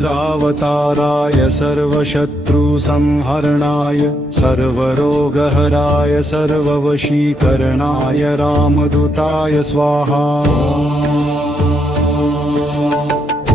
रुद्रावताराय सर्वशत्रुसंहरणाय सर्वरोगहराय सर्ववशीकरणाय रामदूताय स्वाहा।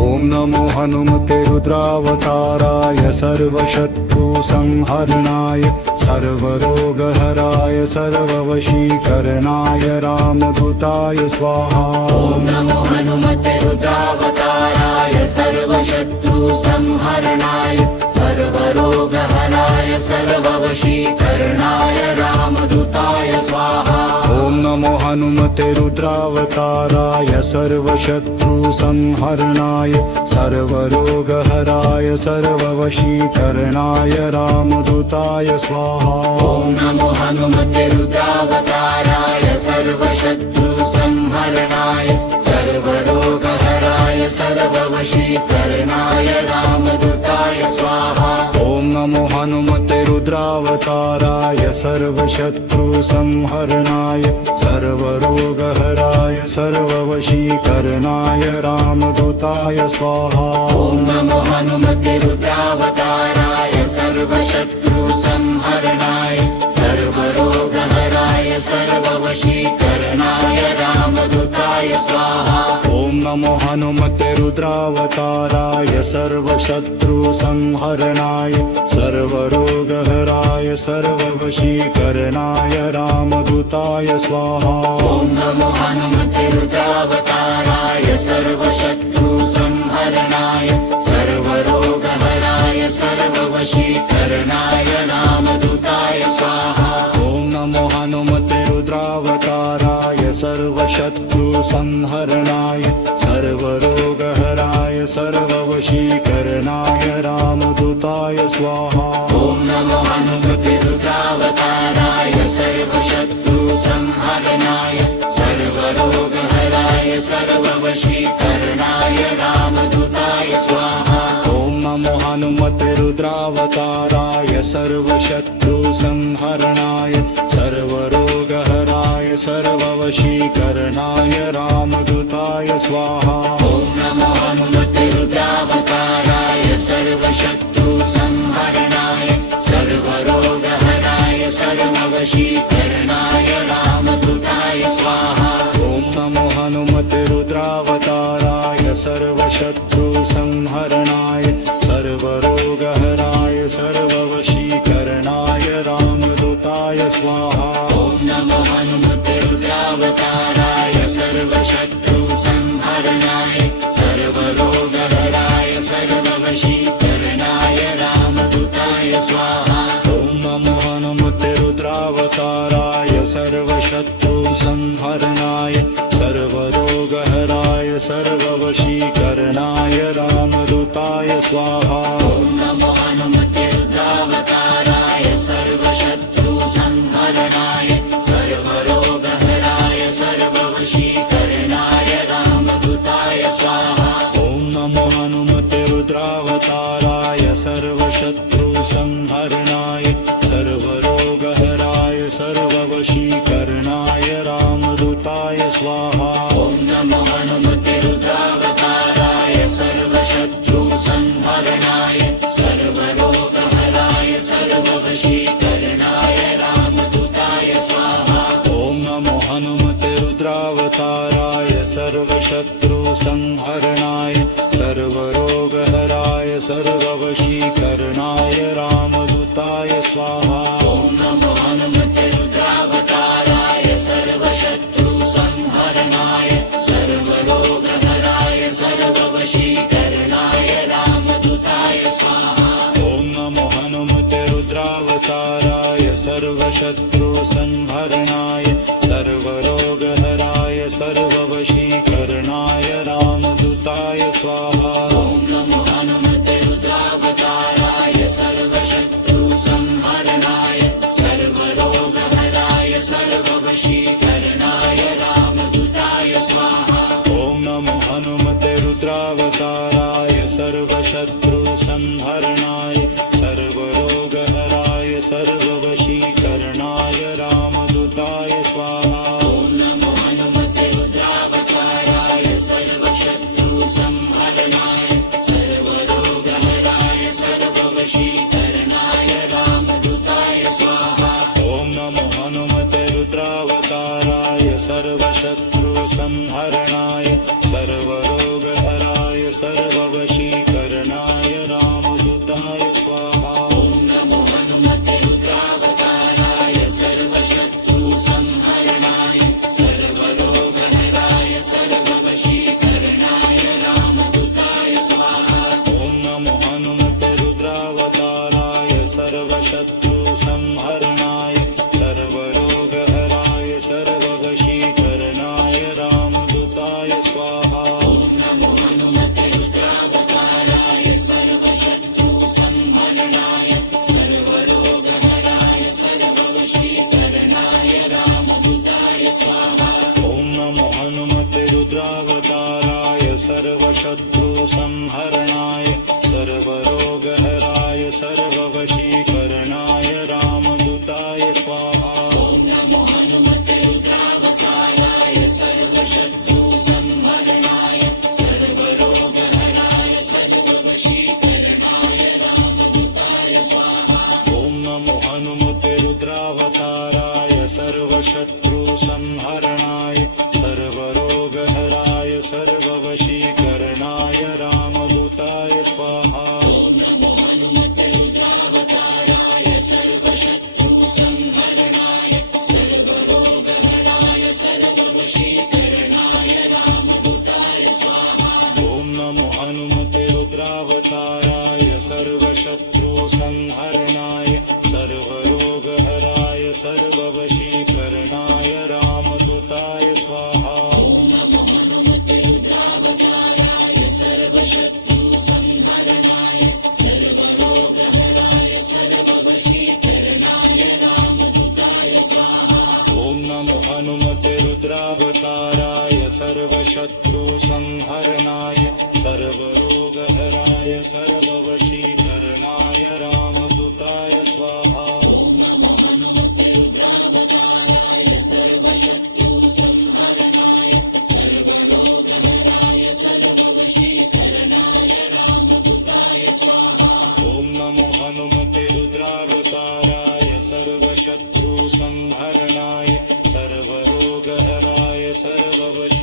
ॐ नमो हनुमते रुद्रावताराय सर्वशत्रुसंहरणाय सर्वरोगहराय सर्ववशीकरणाय रामदूताय स्वाहा। ॐ नमो हनुमते रुद्रावताराय सर्वशत्रुसंहरणाय सर्वरोगहराय सर्ववशीकरणाय रामदूताय स्वाहा। ॐ नमो हनुमते रुद्रावताराय सर्वशत्रुसंहरणाय सर्वरोगहराय सर्ववशीकरणाय रामदूताय स्वाहा। ॐ नमो हनुमते रुद्रावताराय सर्वशत्रुसंहरणाय सर्वरोगहराय सर्ववशीकरणाय रामदूताय स्वाहा। ॐ नमो हनुमते रुद्रावताराय सर्वशत्रुसंहरणाय सर्वरोगहराय सर्ववशीकरणाय रामदूताय स्वाहा। ॐ नमो हनुमते रुद्रावताराय सर्वशत्रुसंहरणाय सर्वरोगहराय सर्ववशीकरणाय रामदूताय स्वाहा। ॐ नमो हनुमते रुद्रावताराय सर्वशत्रुसंहरणाय सर्वरोगहराय सर्ववशीकरणाय रामदूताय स्वाहा। ॐ नमो हनुमते रुद्रावताराय सर्वशत्रुसंहरणाय सर्वरोगहराय सर्ववशीकरणाय रामदूताय स्वाहा। ॐ नमो हनुमते रुद्रावताराय सर्वशत्रुसंहरणाय सर्वरोगहराय सर्ववशीकरणाय रामदूताय स्वाहा। ॐ नमो हनुमते रुद्रावताराय सर्वशत्रुसंहरणाय सर्वरोगहराय सर्ववशीकरणाय रामदूताय स्वाहा। ॐ नमो हनुमते रुद्रावताराय सर्वशत्रुसंहरणाय सर्वरोगहराय सर्ववशीकरणाय रामदूताय स्वाहा। ॐ नमो हनुमते रुद्रावताराय सर्वशत्रुसंहरणाय सर्वरोगहराय सर्ववशीकरणाय रामदूताय स्वाहा। ॐ नमो हनुमते रुद्रावताराय सर्वशत्रुसंहरणाय सर्वरोगहराय सर्ववशीकरणाय रामदूताय स्वाहा। ॐ नमो हनुमते रुद्रावताराय सर्वशत्रुसंहरणाय सर्वरोगहराय सर्ववशीकरणाय रामदूताय स्वाहा। ॐ नमो हनुमते रुद्रावताराय सर्वशत्रुसंहरणाय सर्वरोगहराय सर्ववशीकरणाय रामदूताय स्वाहा। ॐ नमो हनुमते रुद्रावताराय सर्वशत्रुसंहरणाय सर्वरोगहराय सर्ववशीकरणाय रामदूताय स्वाहा। ॐ नमो हनुमते रुद्रावताराय सर्वशत्रुसंहरणाय सर्वरोगहराय सर्ववशीकरणाय रामदूताय स्वाहा। ॐ नमो हनुमते रुद्रावताराय सर्वशत्रुसंहरणाय सर्वरोगहराय सर्ववशीकरणाय रामदूताय स्वाहा। ॐ नमो हनुमते रुद्रावताराय सर्वशत्रुसंहरणाय सर्वरोगहराय सर्ववशीकरणाय रामदूताय स्वाहा। ॐ नमो हनुमते रुद्रावताराय सर्वशत्रुसंहरणाय सर्वरोगहराय सर्ववशीकरणाय रामदूताय स्वाहा। ॐ नमो हनुमते रुद्रावताराय सर्वशत्रुसंहरणाय सर्वरोगहराय सर्ववशीकरणाय रामदूताय स्वाहा। ॐ नमो हनुमते रुद्रावताराय सर्वशत्रुसंहरणाय सर्वरोगहराय सर्ववशीकरणाय रामदूताय स्वाहा। ॐ नमो हनुमते रुद्रावताराय सर्वशत्रुसंहरणाय सर्वरोगहराय सर्ववशीकरणाय रामदूताय स्वाहा। ॐ नमो हनुमते रुद्रावताराय सर्वशत्रुसंहरणाय सर्वरोगहराय संहरणाय सर्वरोगहराय सर्ववशीकरणाय रामदूताय स्वाहा नमो हनुमते रुद्रावताराय सर्वशत्रु संहरणाय सर्वरोगहराय सर्ववशीकरणाय रामदूताय स्वाहा ॐ नमो हनुमते रुद्रावताराय सर्वशत्रु संहरणाय सर्वरोगहराय सर्ववशीकरणाय रामदूताय स्वाहा नमो हनुमते रुद्रावताराय सर्वशत्रु संहरणाय सर्वरोगहराय सर्ववशीकरणाय रामदूताय स्वाहा ॐ नमो हनुमते रुद्रावताराय सर्वशत्रु संहरणाय सर्वरोगहराय सर्ववशीकरणाय रामदूताय स्वाहा नमो हनुमते रुद्रावताराय सर्वशत्रु संहरणाय सर्वरोगहराय सर्ववशीकरणाय रामदूताय स्वाहा ॐ नमो हनुमते रुद्रावताराय सर्वशत्रु संहरणाय सर्वरोगहराय सर्ववशीकरणाय रामदूताय स्वाहा नमो हनुमते रुद्रावताराय सर्वशत्रु संहरणाय सर्वरोगहराय सर्ववशीकरणाय रामदूताय स्वाहा ॐ नमो हनुमते रुद्रावताराय सर्वशत्रु संहरणाय सर्वरोगहराय सर्ववशीकरणाय रामदूताय स्वाहा नमो हनुमते रुद्रावताराय सर्वशत्रु संहरणाय सर्वरोगहराय सर्ववशीकरणाय रामदूताय स्वाहा ॐ नमो हनुमते रुद्रावताराय सर्वशत्रु संहरणाय सर्वरोगहराय सर्ववशीकरणाय